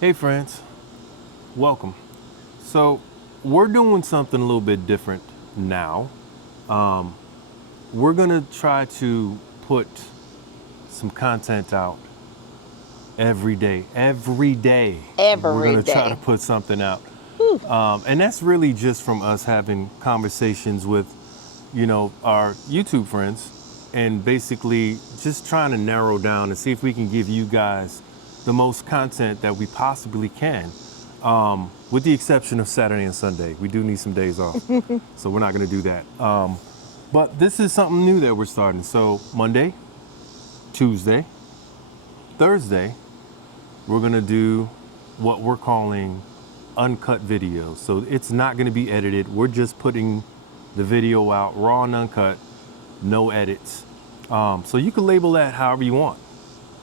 Hey friends, welcome. So we're doing something a little bit different now. We're gonna try to put some content out every day. Every day. We're Every gonna try to day. put something out. Whew. And that's really just from us having conversations with, our YouTube friends and basically just trying to narrow down and see if we can give you guys the most content that we possibly can. With the exception of Saturday and Sunday. We do need some days off. So we're not gonna do that. But this is something new that we're starting. So Monday, Tuesday, Thursday, we're gonna do what we're calling uncut videos. So it's not gonna be edited. We're just putting the video out raw and uncut, no edits. So you can label that however you want.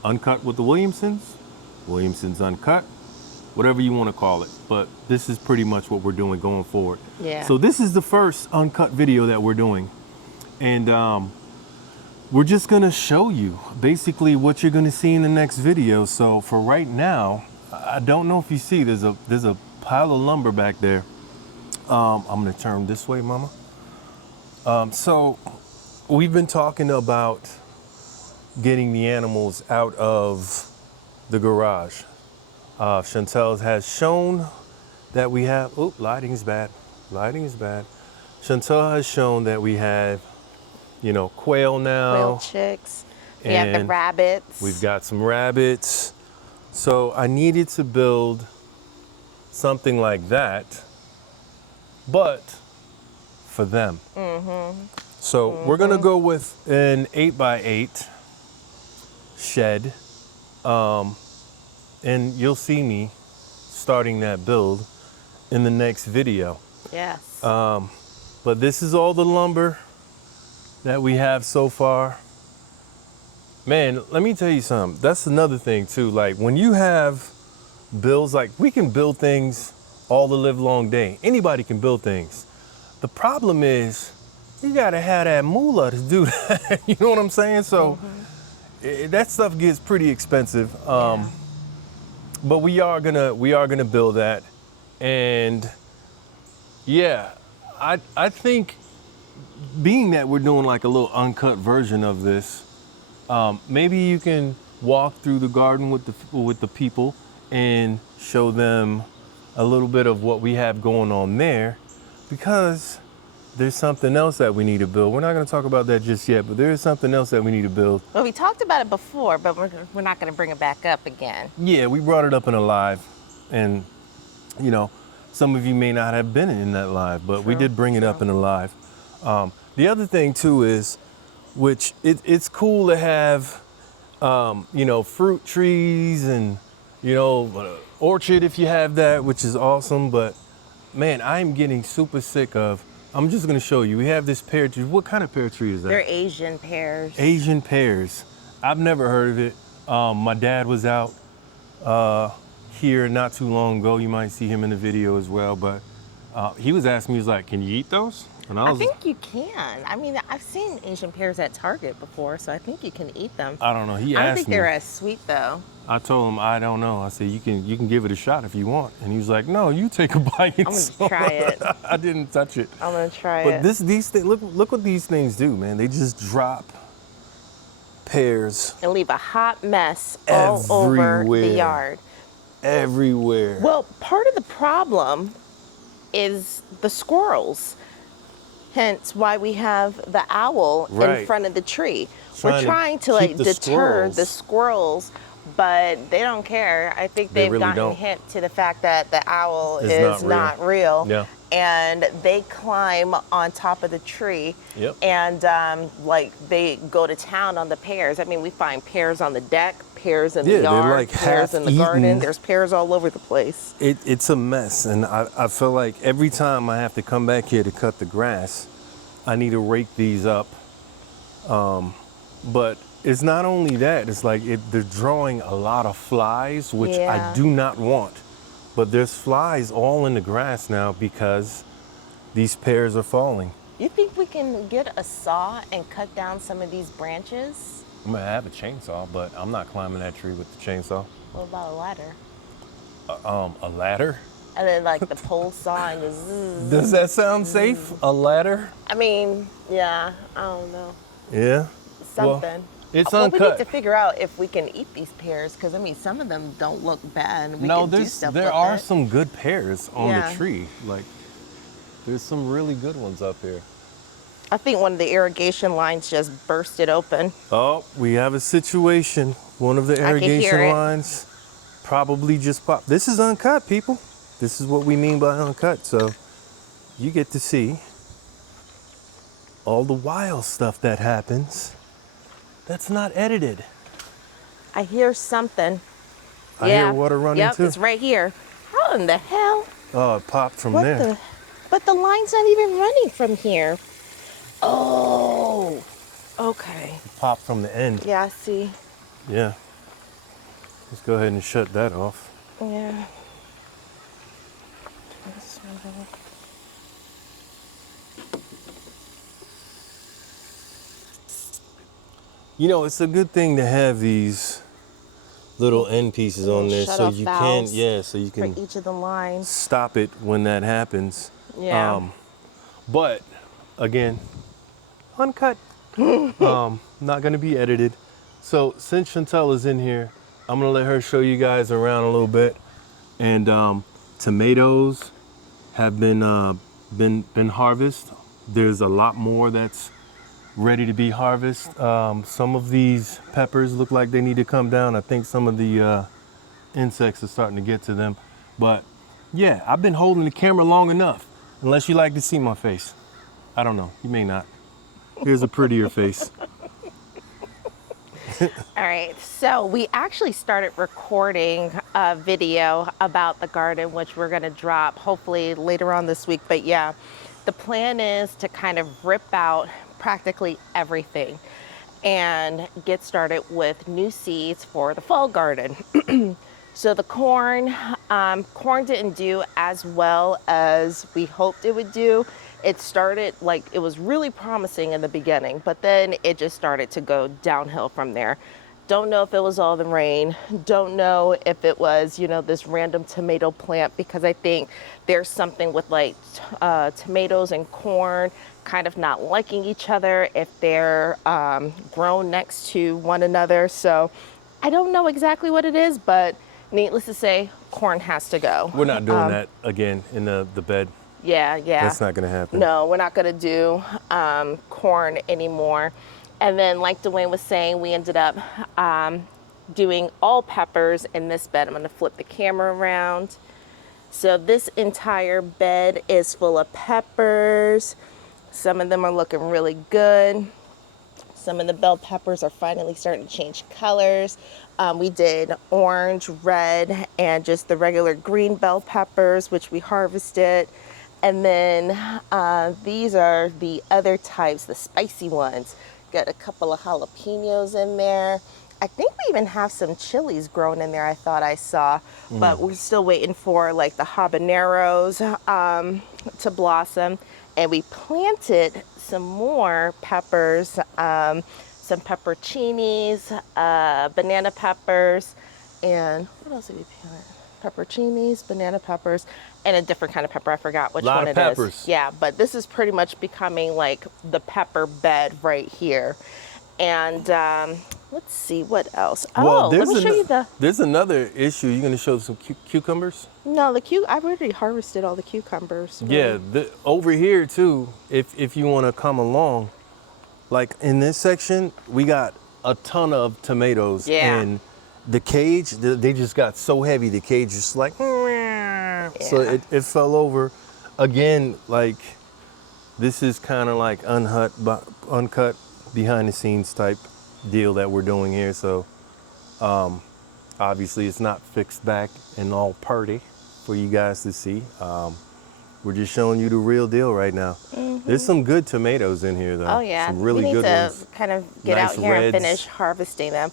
Uncut with the Williamsons, Williamsons uncut, whatever you want to call it. But this is pretty much what we're doing going forward. Yeah. So this is the first uncut video that we're doing. And we're just gonna show you basically what you're gonna see in the next video. So for right now, I don't know if you see, there's a pile of lumber back there. I'm gonna turn this way, Mama. So we've been talking about getting the animals out of the garage. Chantel has shown that we have, lighting is bad. Chantel has shown that we have, quail now. Quail chicks. We have the and rabbits. We've got some rabbits. So I needed to build something like that, but for them. So we're gonna go with an 8x8 shed. And you'll see me starting that build in the next video. Yes. But this is all the lumber that we have so far. Man, let me tell you something. That's another thing too. Like when you have builds, like we can build things all the live long day. Anybody can build things. The problem is you gotta have that moolah to do that. You know what I'm saying? So that stuff gets pretty expensive. Yeah. But we are gonna build that, and yeah, I think being that we're doing like a little uncut version of this, maybe you can walk through the garden with the people and show them a little bit of what we have going on there, because there's something else that we need to build. We're not going to talk about that just yet, but there is something else that we need to build. Well, we talked about it before, but we're not going to bring it back up again. Yeah, we brought it up in a live, and some of you may not have been in that live, but we did bring it up in a live. The other thing too is, which it's cool to have, fruit trees and, orchard if you have that, which is awesome. But man, I'm getting super sick of, I'm just gonna show you. We have this pear tree. What kind of pear tree is that? They're Asian pears. Asian pears. I've never heard of it. My dad was out here not too long ago. You might see him in the video as well. But he was asking me, he was like, "Can you eat those?" And I think you can. I mean, I've seen Asian pears at Target before, so I think you can eat them. I don't know. He I don't asked think me. they're as sweet though. I told him I don't know. I said you can give it a shot if you want, and he was like, "No, you take a bite." I'm gonna try it. I didn't touch it. I'm gonna try But it. these things, look what these things do, man. They just drop pears And leave a hot mess all over the Everywhere. yard. everywhere. Well, part of the problem is the squirrels. Hence why we have the owl in Right. front of the tree. Trying We're to trying to keep like the deter squirrels. the squirrels, but they don't care. I think They they've really gotten don't. hip to the fact that the owl It's is not not real. Yeah. And they climb on top of the tree. Yep. And they go to town on the pears. I mean, we find pears on the deck, pears in Yeah, the they're yard, like pears in the half-eaten. garden. There's pears all over the place. It's a mess, and I feel like every time I have to come back here to cut the grass, I need to rake these up. But it's not only that, it's like they're drawing a lot of flies, which Yeah. I do not want. But there's flies all in the grass now because these pears are falling. You think we can get a saw and cut down some of these branches? I'm gonna have a chainsaw, but I'm not climbing that tree with the chainsaw. What about a ladder? A ladder? And then like the pole saw and just zzz. Does that sound safe? A ladder? I mean, yeah, I don't know. Yeah. Well, Something. it's Well, we need uncut. to figure out if we can eat these pears because I mean, some of them don't look bad. And we No, can do stuff there with are it. some good pears on Yeah. the tree. Like, there's some really good ones up here. I think one of the irrigation lines just bursted open. Oh, we have a situation. One of the I can hear irrigation it. lines probably just popped. This is uncut, people. This is what we mean by uncut. So you get to see all the wild stuff that happens that's not edited. I hear something. I hear water running yep, too. it's right here. How in the hell? Oh, it popped from What there. the? But the line's not even running from here. Oh, okay. It popped from the end. Yeah, I see. Yeah. Let's go ahead and shut that off. Yeah. You know, it's a good thing to have these little end pieces on there so shut-off you can, valves so you For can each of the lines. stop it when that happens. Yeah. But again, uncut. Not gonna be edited. So since Chantel is in here, I'm gonna let her show you guys around a little bit. And tomatoes have been harvested. There's a lot more that's ready to be harvested. Some of these peppers look like they need to come down. I think some of the insects are starting to get to them. But yeah, I've been holding the camera long enough. Unless you like to see my face. I don't know, you may not. Here's a prettier face. All right, so we actually started recording a video about the garden, which we're gonna drop hopefully later on this week. But yeah, the plan is to kind of rip out practically everything and get started with new seeds for the fall garden. So the corn didn't do as well as we hoped it would do. It started like, it was really promising in the beginning, but then it just started to go downhill from there. Don't know if it was all the rain. Don't know if it was, you know, this random tomato plant, because I think there's something with like tomatoes and corn kind of not liking each other if they're grown next to one another. So I don't know exactly what it is, but needless to say, corn has to go. We're not doing that again in the bed. Yeah. That's not gonna happen. No, we're not gonna do corn anymore. And then like Dwayne was saying, we ended up doing all peppers in this bed. I'm gonna flip the camera around. So this entire bed is full of peppers. Some of them are looking really good. Some of the bell peppers are finally starting to change colors. We did orange, red, and just the regular green bell peppers, which we harvested. And then these are the other types, the spicy ones. Got a couple of jalapenos in there. I think we even have some chilies growing in there, I thought I saw. But we're still waiting for like the habaneros to blossom. And we planted some more peppers, some pepperoncinis, banana peppers, and what else did we plant? Pepperoncinis, banana peppers, and a different kind of pepper. I forgot which one it is. Lot of peppers. Yeah, but this is pretty much becoming like the pepper bed right here. And let's see what else. Oh, let me show you the. There's another issue. You're gonna show some cucumbers? No, I've already harvested all the cucumbers. Yeah, over here too. If you want to come along, like in this section, we got a ton of tomatoes. Yeah. And the cage, they just got so heavy. The cage just like, so it fell over. Again, like this is kind of like uncut, behind the scenes type deal that we're doing here. So obviously it's not fixed back and all party for you guys to see. We're just showing you the real deal right now. There's some good tomatoes in here though. Oh yeah, some really we need good to ones. kind of get Nice out here reds. and finish harvesting them.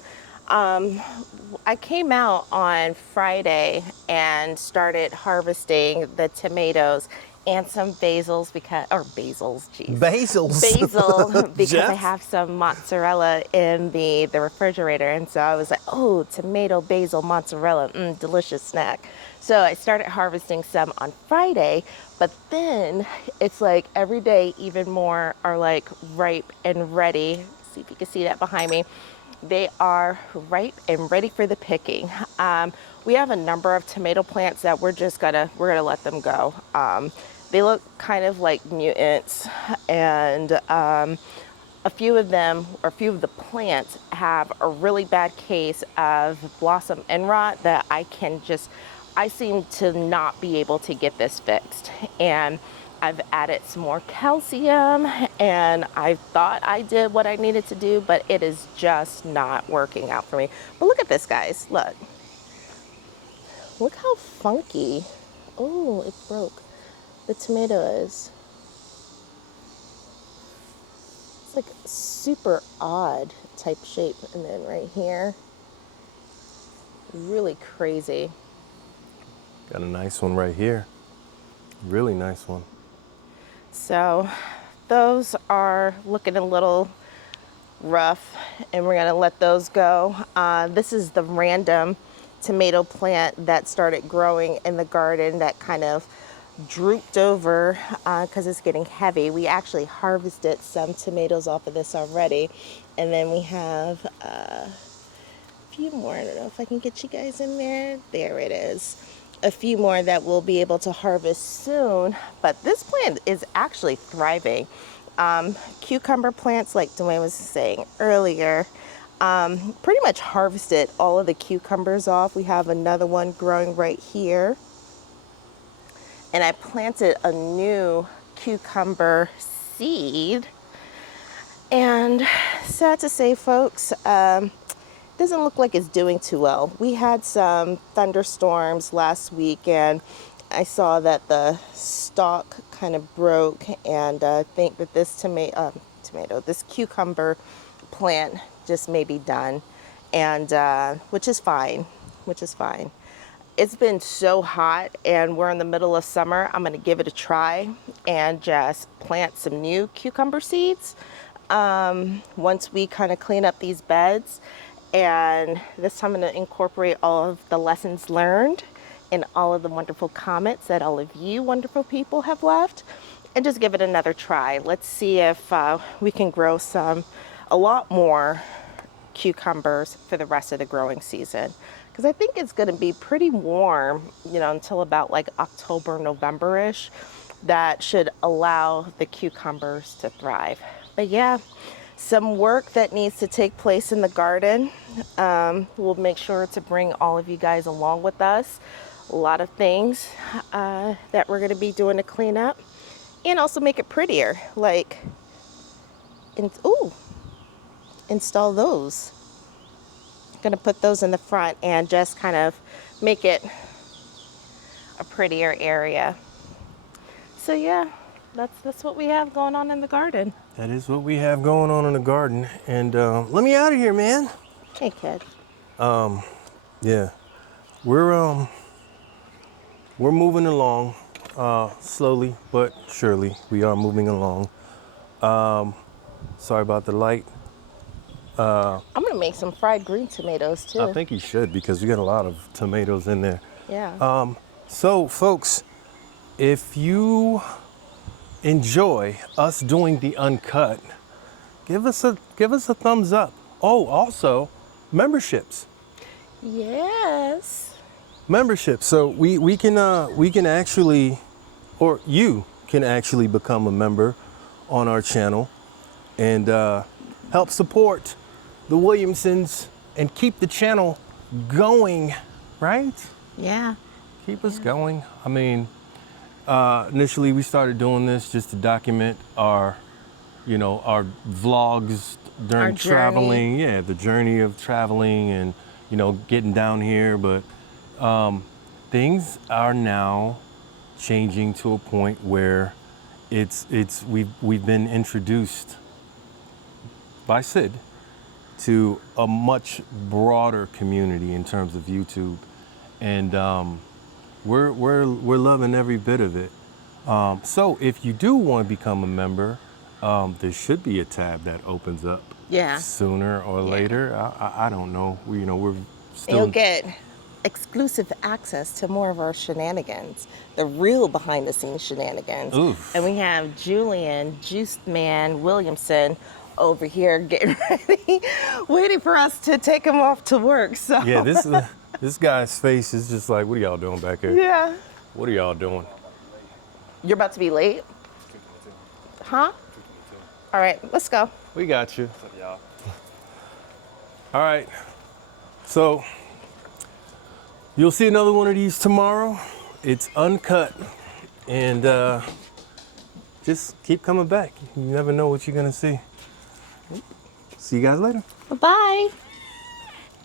I came out on Friday and started harvesting the tomatoes, And some basils geez. Basils. Basil, because I Jeff? have some mozzarella in the refrigerator. And so I was like, oh, tomato, basil, mozzarella, delicious snack. So I started harvesting some on Friday, but then it's like every day even more are like ripe and ready. See if you can see that behind me. They are ripe and ready for the picking. We have a number of tomato plants that we're gonna let them go. They look kind of like mutants, and a few of the plants have a really bad case of blossom end rot that I seem to not be able to get this fixed. And I've added some more calcium, and I thought I did what I needed to do, but it is just not working out for me. But look at this, guys. Look how funky. Oh, it broke. The tomato is. It's like super odd type shape. And then right here, really crazy. Got a nice one right here. Really nice one. So those are looking a little rough, and we're gonna let those go. This is the random tomato plant that started growing in the garden that kind of drooped over because it's getting heavy. We actually harvested some tomatoes off of this already, and then we have a few more. I don't know if I can get you guys in there. There it is. A few more that we'll be able to harvest soon, but this plant is actually thriving. Cucumber plants, like Dwayne was saying earlier, pretty much harvested all of the cucumbers off. We have another one growing right here. And I planted a new cucumber seed. And sad to say, folks, doesn't look like it's doing too well. We had some thunderstorms last week, and I saw that the stalk kind of broke, and I think that this this cucumber plant just may be done, and which is fine. It's been so hot, and we're in the middle of summer. I'm gonna give it a try and just plant some new cucumber seeds once we kind of clean up these beds. And this time I'm gonna incorporate all of the lessons learned and all of the wonderful comments that all of you wonderful people have left, and just give it another try. Let's see if we can grow a lot more cucumbers for the rest of the growing season. Because I think it's gonna be pretty warm, until about like October, November-ish. That should allow the cucumbers to thrive. But yeah, some work that needs to take place in the garden. We'll make sure to bring all of you guys along with us. A lot of things that we're going to be doing to clean up and also make it prettier. Like, install those. Going to put those in the front and just kind of make it a prettier area. So yeah, that's what we have going on in the garden. That is what we have going on in the garden. And let me out of here, man. Hey, kid. Yeah, we're moving along slowly but surely. We are moving along. Sorry about the light. I'm gonna make some fried green tomatoes too. I think you should, because we got a lot of tomatoes in there. Yeah. So folks, if you enjoy us doing the uncut, give us a thumbs up. Oh, also memberships. Yes. Memberships. So we can actually, or you can actually become a member on our channel and help support the Williamsons and keep the channel going, right? Yeah. Keep us going. I mean, initially we started doing this just to document our vlogs during Our journey. traveling. Yeah, the journey of traveling and, getting down here. But things are now changing to a point where we've been introduced by Sid to a much broader community in terms of YouTube, and we're loving every bit of it. So if you do want to become a member, there should be a tab that opens up Yeah. sooner or later. I don't know. We're still. You'll get exclusive access to more of our shenanigans, the real behind the scenes shenanigans. Oof. And we have Julian, Juiced Man Williamson, over here getting ready, waiting for us to take him off to work. So Yeah, this guy's face is just like, what are y'all doing back here? yeah. What are y'all doing? You're about to be late? Huh? All right, let's go. We got you. All right. So you'll see another one of these tomorrow. It's uncut. And just keep coming back. You never know what you're going to see. See you guys later. Bye-bye.